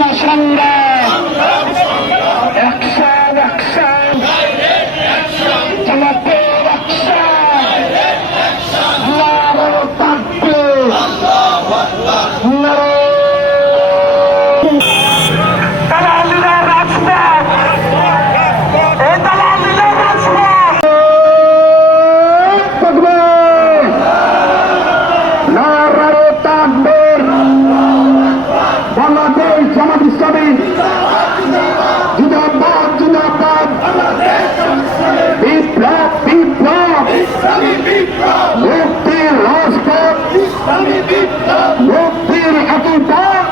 না সংগ্রাম, action action, জামাতের অ্যাকশন, নারে তাকবীর, নারে দালালিরা রাজপথ, এই দালালিরা রাজপথ, তাকবীর, নারে তাকবীর, বাংলাদেশ জামাত ইসলামী জিন্দাবাদ জিন্দাবাদ, বিপ্লব বিপ্লব, মুক্তির রাজপথ, মুক্তির আকিদাত,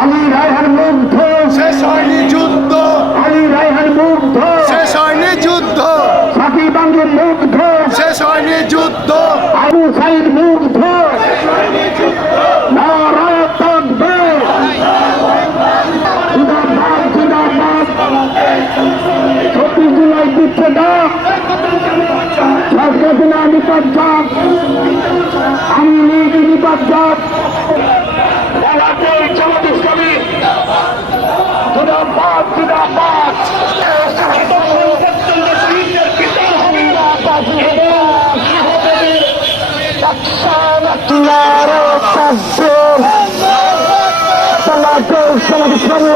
আলী রায়হান মুগ্ধ, শেষ হয়নি যুদ্ধ, আলী রায়হান মুগ্ধ, শেষ হয়নি যুদ্ধ, সাকিব আঙ্গুর মুগ্ধ, শেষ হয়নি যুদ্ধ, আবু সাইদ মুগ্ধ, নারা তাকবীর, জিন্দাবাদ জিন্দাবাদ, 26 জুলাই বিচ্ছেদ, শেখ হাসিনা নিপাত, আওয়ামী লীগ নিপাত, বাংলাদেশ জামাত ইসলামী জিন্দাবাদ জিন্দাবাদ, নারে তাকবীর, বাংলাদেশ জামাত ইসলামী